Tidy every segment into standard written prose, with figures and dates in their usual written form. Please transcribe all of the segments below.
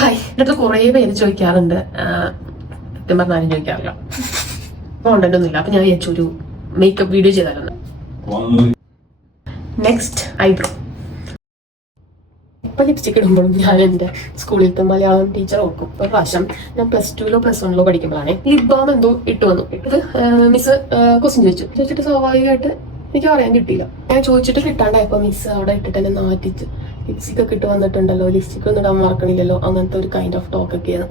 Hi, എന്നിട്ട് കുറേ പേര് ചോദിക്കാറുണ്ട്, സത്യം പറഞ്ഞാലും ചോദിക്കാറില്ല, കോണ്ടന്റ് ഒന്നുമില്ല. അപ്പൊ ഞാൻ വിചാരിച്ചു ഒരു മേക്കപ്പ് വീഡിയോ ചെയ്താലോ. Next eyebrow. ഇപ്പൊ ലിപ്സ്റ്റിക് ഇടുമ്പോഴും ഞാൻ എന്റെ സ്കൂളിലത്തെ മലയാളം ടീച്ചർ ഓർക്കും. ഒരു പ്രാവശ്യം ഞാൻ +2ലോ +1ലോ പഠിക്കുമ്പോഴാണ് ലിപ് ബാം എന്തോ ഇട്ട് വന്നു. ഇത് മിസ് ക്വസ്റ്റ്യൻ ചോദിച്ചിട്ട് സ്വാഭാവികമായിട്ട് എനിക്ക് പറയാൻ കിട്ടിയില്ല. ഞാൻ ചോദിച്ചിട്ട് കിട്ടാണ്ടായപ്പോ മിസ് അവിടെ ഇട്ടിട്ട് എന്നെ നാറ്റിച്ച്, ലിപ്സ്റ്റിക് ഒക്കെ ഇട്ട് വന്നിട്ടുണ്ടല്ലോ, ലിപ്സ്റ്റിക് ഒന്നും ഇടാൻ മറക്കണില്ലല്ലോ, അങ്ങനത്തെ ഒരു കൈൻഡ് ഓഫ് ടോക്ക് ഒക്കെയാണ്.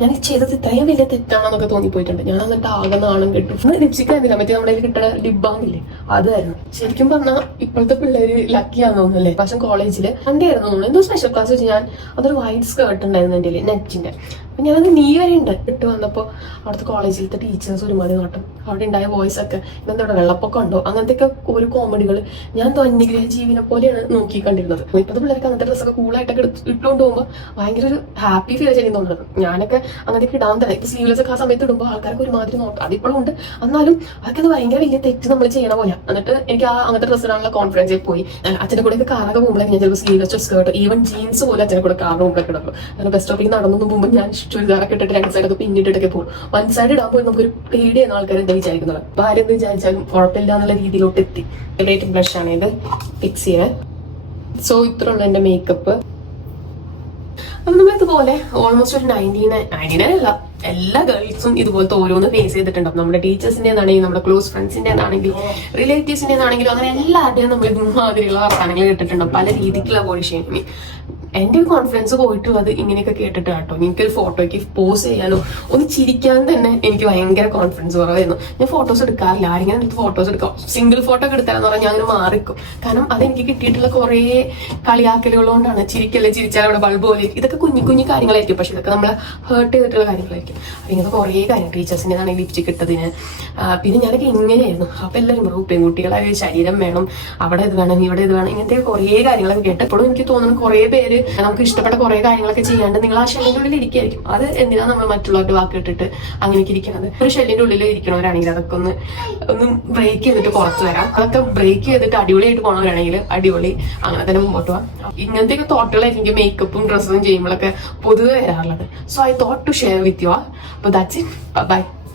ഞാൻ ചെയ്തത് ഇത്രയും വലിയ തെറ്റാണെന്നൊക്കെ തോന്നിപ്പോയിട്ടുണ്ട്. ഞാൻ എന്നിട്ട് ആകെ നാണം കെട്ടു. ലിപ്സ്റ്റിക് ആയിരുന്നില്ല, മറ്റേ നമ്മുടെ കിട്ടുന്ന ലിപ് ബാം ഇല്ലേ, അതായിരുന്നു. ശരിക്കും പറഞ്ഞാൽ ഇപ്പോഴത്തെ പിള്ളേര് ലക്കിയാന്ന് തോന്നുന്നല്ലേ. പക്ഷെ കോളേജിൽ സൺഡേ ആയിരുന്നു തോന്നുന്നു, എന്തോ സ്പെഷ്യൽ ക്ലാസ് വെച്ച് ഞാൻ അതൊരു വൈറ്റ് സ്കേർട്ട് ഉണ്ടായിരുന്നു എൻ്റെ നെറ്റിന്റെ. അപ്പൊ ഞാനത് നീ വരെ ഉണ്ട് ഇട്ട് വന്നപ്പോ അവിടുത്തെ കോളേജിലത്തെ ടീച്ചേഴ്സ് ഒരുമാതിരി നോട്ടം. അവിടെ ഉണ്ടായ വോയിസ് ഒക്കെ ഇതെന്താ വെള്ളപ്പൊക്കം ഉണ്ടോ, അങ്ങനത്തെ ഒക്കെ ഒരു കോമഡികൾ ഞാൻ അന്യഗ്രഹ ജീവിനെ പോലെയാണ് നോക്കി കണ്ടിരുന്നത്. ഇപ്പോഴത്തെ പിള്ളേർക്ക് അങ്ങനത്തെ ഡ്രസ്സൊക്കെ കൂളായിട്ടൊക്കെ ഇട്ടുകൊണ്ട് പോകുമ്പോൾ ഭയങ്കര ഒരു ഹാപ്പി ഫീൽ ചെയ്യുന്ന തോന്നുന്നത്. ഞാനൊക്കെ അങ്ങനെയൊക്കെ ഇടാൻ തന്നെ ഇപ്പൊ സ്ലീവ്ലെസ് ഒക്കെ ആ സമയത്ത് ഇടുമ്പോൾ ആൾക്കാർക്ക് ഒരുമാതിരി നോട്ടം. അതിപ്പോഴും ഉണ്ട്, എന്നാലും അതൊക്കെ ഭയങ്കര വലിയ തെറ്റ് നമ്മൾ ചെയ്യണ പോലെ. എന്നിട്ട് എനിക്ക് ആ അങ്ങനത്തെ ഡ്രസ്സ് ഇടാനുള്ള കോൺഫിഡൻസിൽ പോയി. അച്ഛൻ്റെ കൂടെ കാറൊക്കെ പോകുമ്പോഴേക്ക് ഞാൻ ചിലപ്പോൾ സ്ലീവ്ലെസ് സ്കേർട്ട്, ഈവൻ ജീൻസ് പോലും അച്ഛനെ കൂടെ കാറിന് മുമ്പൊക്കെ ഇടുള്ളൂ. കാരണം ബസ് സ്റ്റോപ്പിൽ നടന്നു പോകുമ്പോൾ ഞാൻ ചുരിദാറൊക്കെ ഇട്ടിട്ട് രണ്ട് സൈഡൊക്കെ പിന്നിട്ടൊക്കെ പോകും. വൺ സൈഡ് ഇടാൻ പോയി നമുക്കൊരു പേടിയാണ് ആൾക്കാർ എന്താ വിചാരിക്കുന്നത്. അപ്പൊ ആരെന്ത് വിചാരിച്ചാലും കുഴപ്പമില്ല എന്നുള്ള രീതിയിലോട്ട് എത്തി. ഫേവറേറ്റ് ബ്ലഷ് ആണ് ഇത്, ഫിക്സ് ചെയ്യാൻ. സോ ഇത്ര ഉള്ള എന്റെ മേക്കപ്പ്. അപ്പൊ നമ്മളിതുപോലെ ഓൾമോസ്റ്റ് ഒരു 99 അല്ല, എല്ലാ ഗേൾസും ഇതുപോലത്തെ ഓരോന്ന് ഫേസ് ചെയ്തിട്ടുണ്ടാവും. നമ്മുടെ ടീച്ചേഴ്സിന്റെ ആണെങ്കിൽ, നമ്മുടെ ക്ലോസ് ഫ്രണ്ട്സിന്റെ ആണെങ്കിൽ, റിലേറ്റീവ്സിന്റെ ആണെങ്കിലും, അങ്ങനെ എല്ലാവരുടെയും നമ്മൾ ഇതുമാതിരിയുള്ള വർത്തമാനങ്ങൾ കേട്ടിട്ടുണ്ടാവും. പല രീതിക്കുള്ള ബോഡി ഷേപ്പിങ്. എന്റെ കോൺഫിഡൻസ് പോയിട്ടുള്ളത് ഇങ്ങനെയൊക്കെ കേട്ടിട്ട് കേട്ടോ. എനിക്കൊരു ഫോട്ടോയ്ക്ക് പോസ് ചെയ്യാനോ ഒന്ന് ചിരിക്കാൻ തന്നെ എനിക്ക് ഭയങ്കര കോൺഫിഡൻസ് കുറവായിരുന്നു. ഞാൻ ഫോട്ടോസ് എടുക്കാറില്ല. ആരെങ്കിലും എടുത്ത് ഫോട്ടോസ് എടുക്കാം, സിംഗിൾ ഫോട്ടോ ഒക്കെ എടുത്താലെന്ന് പറഞ്ഞാൽ ഞാൻ അങ്ങനെ മാറിക്കും. കാരണം അതെനിക്ക് കിട്ടിയിട്ടുള്ള കുറേ കളിയാക്കലുകൾ കൊണ്ടാണ്. ചിരിച്ചാൽ അവിടെ ബൾബ് പോലെ, ഇതൊക്കെ കുഞ്ഞു കുഞ്ഞു കാര്യങ്ങളായിരിക്കും, പക്ഷെ ഇതൊക്കെ നമ്മളെ ഹേർട്ട് ചെയ്തിട്ടുള്ള കാര്യങ്ങളായിരിക്കും. അപ്പൊ ഇങ്ങനത്തെ കുറേ കാര്യങ്ങൾ ടീച്ചേഴ്സിൻ്റെ ആണെങ്കിൽ ലിപ്സ്റ്റിക് ഇട്ടതിന്. പിന്നെ ഞാനൊക്കെ ഇങ്ങനെയായിരുന്നു. അപ്പൊ എല്ലാവരും പറയും പെൺകുട്ടികളായ ശരീരം വേണം, അവിടെ ഇത് വേണം, ഇവിടെ ഇത് വേണം, ഇങ്ങനത്തെ കുറേ കാര്യങ്ങളൊക്കെ കേട്ട് എപ്പോഴും എനിക്ക് തോന്നുന്നു കുറേ പേര് നമുക്ക് ഇഷ്ടപ്പെട്ട കുറെ കാര്യങ്ങളൊക്കെ ചെയ്യാണ്ട് നിങ്ങൾ ആ ഷെല്ലിന്റെ ഉള്ളിൽ ഇരിക്കുകയായിരിക്കും. അത് എന്തിനാണ് നമ്മൾ മറ്റുള്ളവരുടെ വാക്ക് ഇട്ടിട്ട് അങ്ങനെയൊക്കെ ഇരിക്കുന്നത്. ഒരു ഷെല്ലിന്റെ ഉള്ളിൽ ഇരിക്കണവരാണെങ്കിൽ അതൊക്കെ ഒന്ന് ബ്രേക്ക് ചെയ്തിട്ട് പുറത്ത് വരാം. അതൊക്കെ ബ്രേക്ക് ചെയ്തിട്ട് അടിപൊളിയായിട്ട് പോകണവരാണെങ്കിൽ അടിപൊളി, അങ്ങനെ തന്നെ മുമ്പോട്ട് പോകാം. ഇങ്ങനത്തെയൊക്കെ തോട്ടുകളായിരിക്കും മേക്കപ്പും ഡ്രസ്സും ചെയ്യുമ്പോഴൊക്കെ പൊതുവെ വരാറുള്ളത്. So I thought to share with you all. അപ്പോൾ ദാറ്റ്സ് ഇറ്റ്. ബൈ.